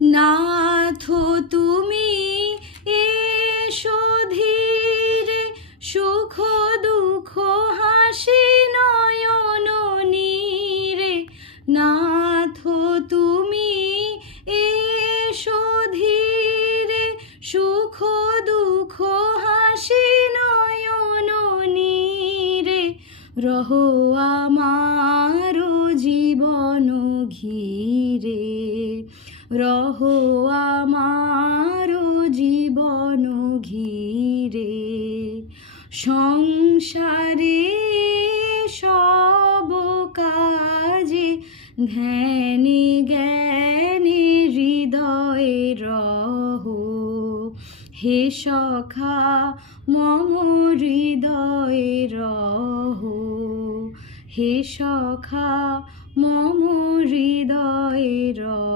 নাথ তুমি এসো ধীরে, সুখ দুঃখ হাসি নয়ন নীরে। নাথ তুমি এসো ধীরে, সুখ দুঃখ হাসি নয়ন নীরে। রহো আমার জীবন ঘিরে, রহো আমার জীবন ঘিরে। সংসারে সব কাজে ধ্যানে জ্ঞানে হৃদয়ে রহো। হে সখা মম হৃদয়ে রহো, হে সখা মম হৃদয়ে রহো।